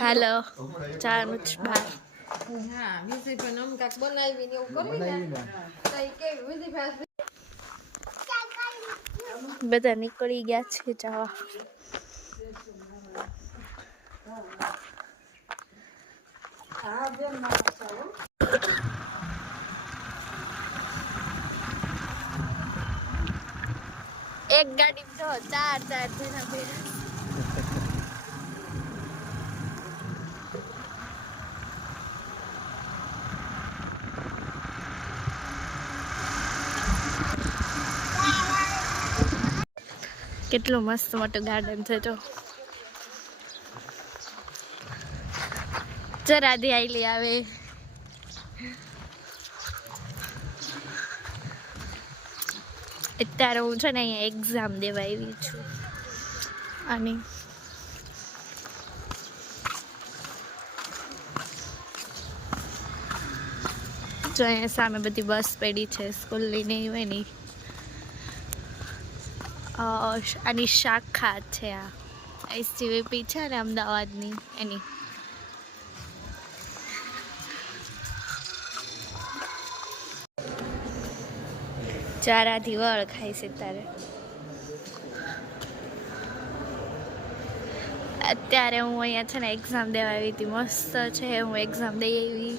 હાલો ચાર મુચ બાર હા વિજયભાઈ નમ કાક બનાવીને એવું કરી ને તઈ કે વિજયભાઈ બધા નીકળી ગયા છે જવા. એક ગાડી તો ચાર જણા ભેગા. કેટલું મસ્ત મોટું ગાર્ડન છે જો. રાધી આઈલી આવે. અત્યારે હું છે ને અહીંયા એક્ઝામ દેવા આવી છું અને જો અહીંયા સામે બધી બસ પડી છે સ્કૂલ લઈને હોય ને. આની શાખા છે આ એસજીવીપી છે ને અમદાવાદની એની. ચારાથી વળ ખાઈ છે તારે. અત્યારે હું અહીંયા છે ને એક્ઝામ દેવા આવી હતી. મસ્ત છે, હું એક્ઝામ દઈ આવી.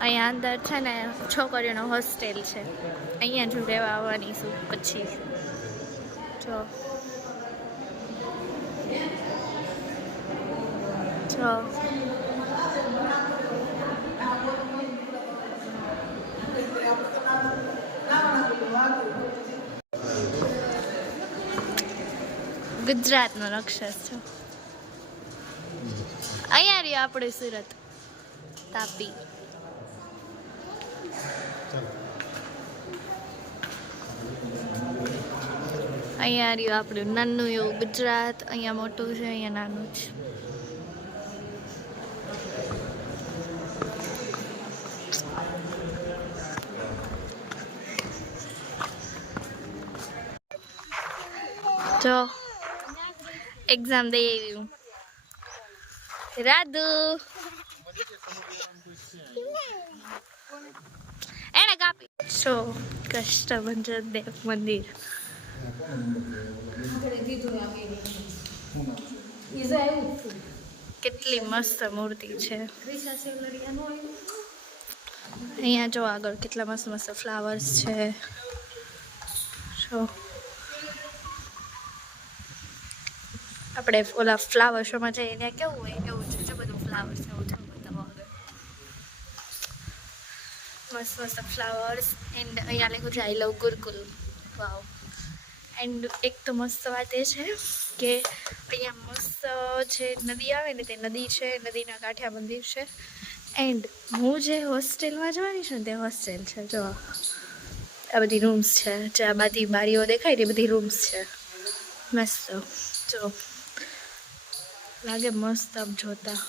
અહીંયા અંદર છે ને છોકરીઓનો હોસ્ટેલ છે. અહીંયા જ રહેવા આવવાની છું પછી. જો ગુજરાતનો નકશો છે. અહીંયા રહ્યું આપણું સુરત તાપી. અહીંયા રહ્યું આપણું નાનું એવું ગુજરાત. અહીંયા મોટું છે, અહીંયા નાનું છે. જો એક્ઝામ દઈ આવી હું. રાધુ એને કાપી. જો કષ્ટભંજન દેવ મંદિર. કેટલી મસ્ત મૂર્તિ છે. અહીંયા જો આગળ કેટલા મસ્ત મસ્ત ફ્લાવર્સ છે. જો આપણે ઓલા ફ્લાવર શોમાં જઈએ ત્યાં કેવું હોય એવું છે. જો બધું ફ્લાવર્સ એવું છે બધા આગળ મસ્ત મસ્ત ફ્લાવર્સ. એન્ડ અહીંયા લખ્યું છે આઈ લવ ગુરુકુલ. વાવ. એન્ડ એક તો મસ્ત વાત એ છે કે અહીંયા મસ્ત જે નદી આવે ને તે નદી છે. નદીના કાંઠે મંદિર છે. એન્ડ હું જે હોસ્ટેલમાં જવાની છું ને તે હોસ્ટેલ છે. જો આ બધી રૂમ્સ છે. જે આ બધી બારીઓ દેખાય ને એ બધી રૂમ્સ છે. મસ્ત જો લાગે મસ્ત. આમ જોતા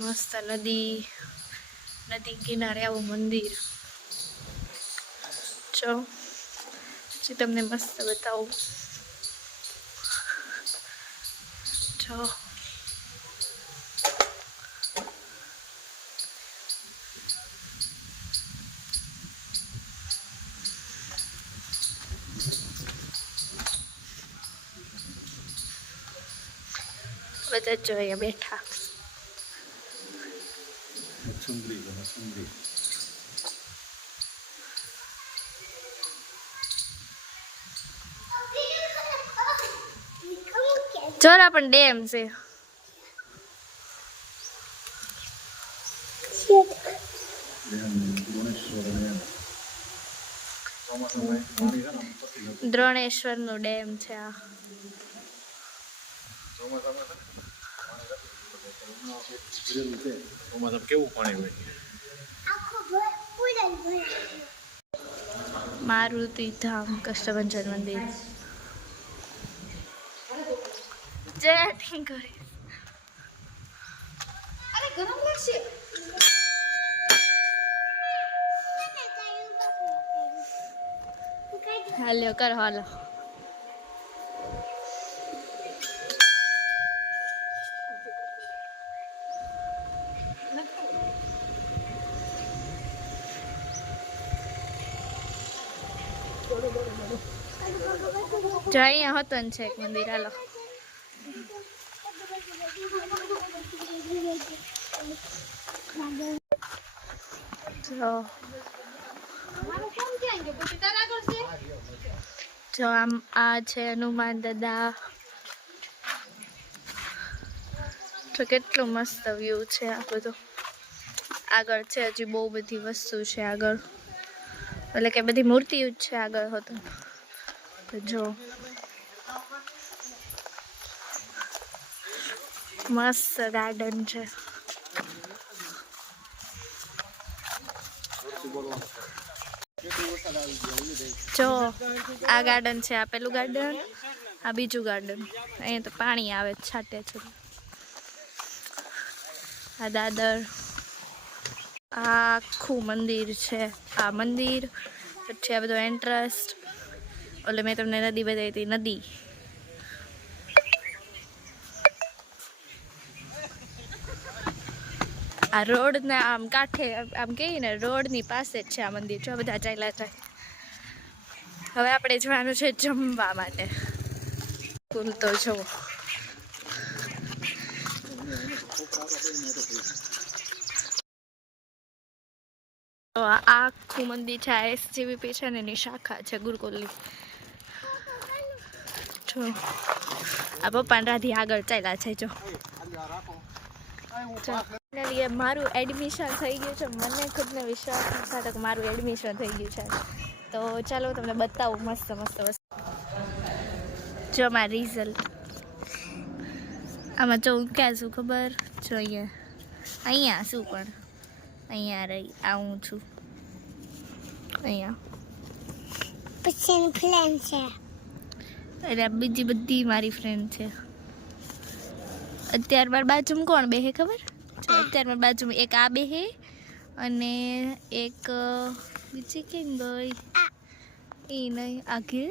મસ્ત નદી કિનારે આવું મંદિર. જો જે તમને મસ્ત બતાવું. જો બધા જો અહીંયા બેઠા. જોરા પણ ડેમ છે. દ્રોણેશ્વર નું ડેમ છે આ. કેવું પાણી હોય. મારુતિ ધામ કષ્ટભંજન મંદિર. જય ઠીક કરે. અરે ગરમ લાગશે. હાલ્યો કર હાલો. જો અહીંયા હતો ને છે એક મંદિર, હાલો. જો આમ આ છે હનુમાન દાદા. તો કેટલું મસ્ત વ્યૂ છે આ બધો. આગળ છે હજી બહુ બધી વસ્તુ છે આગળ, એટલે કે બધી મૂર્તિઓ જ છે આગળ હોતું. તો જો મસ્ત ગાર્ડન છે. જો આ ગાર્ડન છે, આ પેલું ગાર્ડન, આ બીજું ગાર્ડન. અહીંયા તો પાણી આવે છાંટે છે. આ દાદર, આ આખું મંદિર છે. આ મંદિર પછી આ બધો એન્ટ્રન્સ. એટલે મેં તમને નદી બતાવી હતી, નદી. આ રોડ ના આમ કાંઠે, આમ કહીએ ને રોડની પાસે જ છે આ મંદિર. જો બધા ચાલ્યા જાય. હવે આપણે જવાનું છે જમવા માટે. કુલ તો જો આ આખું મંદિર છે. આ SGVP છે ને એની શાખા છે ગુરુકુલની. જો આ પપ્પા રાધી આગળ ચાલ્યા છે. જો મારું એડમિશન થઈ ગયું છે. મને ખુદને વિશ્વાસ નથી થતો કે મારું એડમિશન થઈ ગયું છે. તો ચાલો તમને બતાવું મસ્ત મસ્ત વસ્તુ. જો મારું રિઝલ્ટ આમાં જો ક્યાં શું ખબર? જો અહીંયા શું પણ અહીંયા રહી આ હું છું. અહીંયા પછી ફ્રેન્ડ છે, એટલે બીજી બધી મારી ફ્રેન્ડ છે. અત્યારે મારી બાજુમાં કોણ બેહે ખબર? અત્યારે મારી બાજુમાં એક આ બેહે અને એક બીજી કેમ ગઈ એ નહીં આગે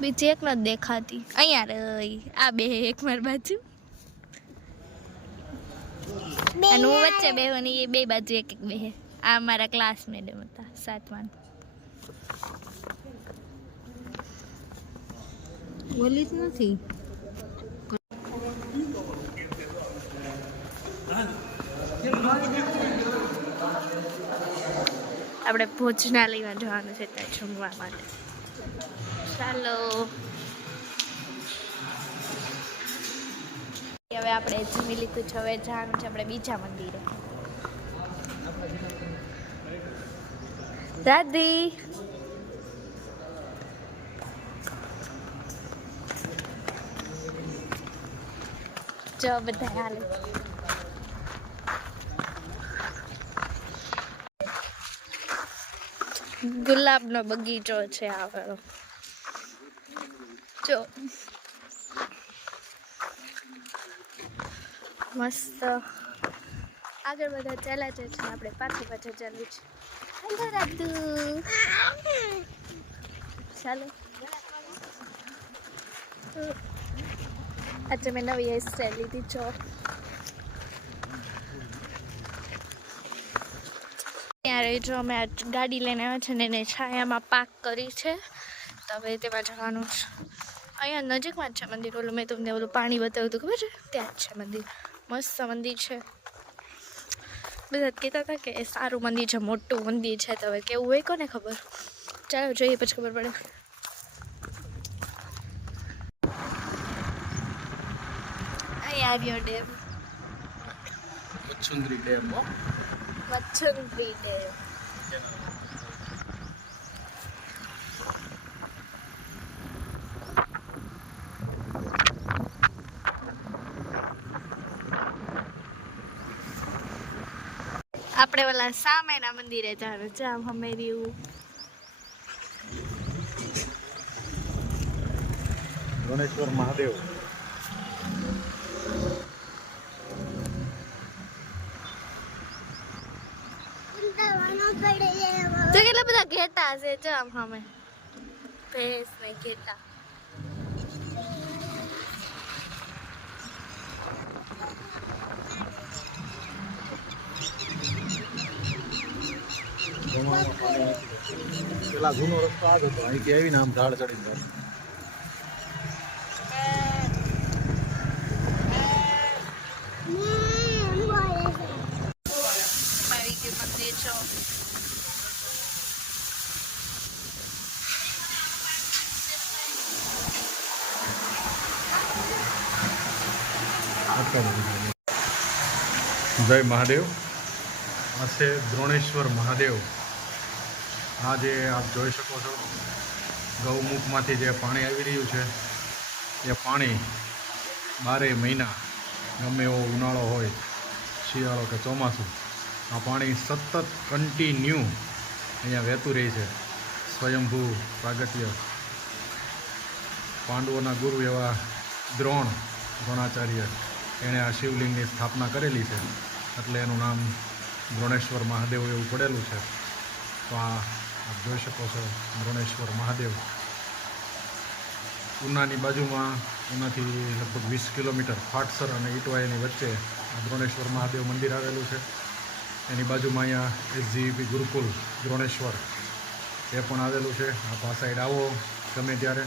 બીજી એક નથી દેખાતી. અહીંયા રહી આ બેહે એક મારી બાજુ અને હું વચ્ચે બેહવાની. એ બે બાજુ એક એક બેહે. આ મારા ક્લાસ મેડમ હતા 7મા. બોલી જ નથી. આપણે ભોજનાલયમાં જવાનું છે ત્યાં જમવા માટે. ચાલો હવે આપણે જમી લીધું છે. હવે જવાનું છે આપણે બીજા મંદિરે. દાદી જો બધા હાલે. ગુલાબનો બગીચો છે આ વાળો. જો મસ્ત આગળ બધા ચાલ્યા છે. આપણે પાછું પાછળ ચાલવું છે. હેલો દાદુ, ચાલો. આજે મેં નવી હેરસ્ટાઈલ લીધી. જો ત્યારે જો અમે આ ગાડી લઈને આવ્યા છે ને એને છાયામાં પાર્ક કરી છે. તો હવે તેમાં જવાનું છે. અહીંયા નજીકમાં જ છે મંદિર. ઓલું મેં તમને ઓલું પાણી બતાવ્યું હતું ખબર છે? ત્યાં જ છે મંદિર. મસ્ત મંદિર છે. બધા કહેતા હતા કે સારું મંદિર છે, મોટું મંદિર છે. તો હવે કેવું હોય કોને ખબર. ચાલો જોઈએ પછી ખબર પડે. અહીંયા આવ્યો ડેમ, મચ્છુંદરી ડેમ. મચ્છુંદરી ડેમ. આપણે ઓલા સામેના મંદિરે જવાનું છે. આમ અમે રહ્યું ગણેશ્વર મહાદેવ. તો કેટલા બધા ઘેટા છે. જો આમ અમે ભેંસ ને ઘેટા. પેલા જૂનો રસ્તો આ જ હતો, અહીંથી આવીને આમ ઢાળ ચડીને જાય. આવી ગયું મંદિર છો. જય મહાદેવ. આ છે દ્રોણેશ્વર મહાદેવ. આ જે આપ જોઈ શકો છો, ગૌમુખમાંથી જે પાણી આવી રહ્યું છે એ પાણી 12 મહિના, ગમે એવો ઉનાળો હોય, શિયાળો કે ચોમાસું, આ પાણી સતત કન્ટિન્યુ અહીંયા વહેતું રહે છે. સ્વયંભૂ પ્રાગટ્ય પાંડવોના ગુરુ એવા દ્રોણાચાર્ય એણે આ શિવલિંગની સ્થાપના કરેલી છે, એટલે એનું નામ દ્રોણેશ્વર મહાદેવ એવું પડેલું છે. તો આપ જોઈ શકો છો દ્રોણેશ્વર મહાદેવ. ઉનાની બાજુમાં, ઉનાથી લગભગ 20 કિલોમીટર ફાટસર અને ઇટવાઈની વચ્ચે આ દ્રોણેશ્વર મહાદેવ મંદિર આવેલું છે. એની બાજુમાં અહીંયા SGP ગુરુકુલ દ્રોણેશ્વર એ પણ આવેલું છે. આપ આ સાઈડ આવો ગમે ત્યારે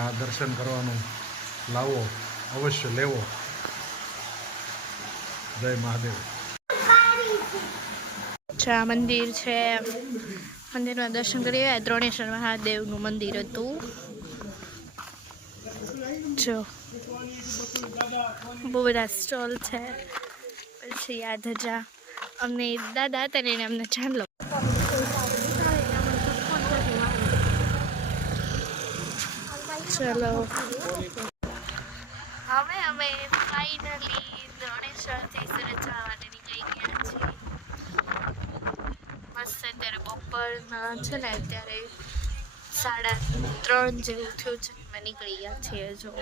આ દર્શન કરવાનું લાવો, અવશ્ય લેવો. જય મહાદેવ. આ મંદિર છે, મંદિરમાં દર્શન કરી આવ્યા. દ્રોણેશ્વર મહાદેવનું મંદિર હતું. જો બહુ બધા સ્ટોલ છે. પછી આ ધજા અમને દાદા હતા ને એને અમને ચાંદલો. ચલો હવે અમે ફાઇનલી દ્રોણેશ્વરથી સુરત જવા માટે નીકળી ગયા છીએ. મસ્ત અત્યારે બપોરના છે ને, અત્યારે 3:30 જેવું થયું છે. અમે નીકળી ગયા છીએ. જો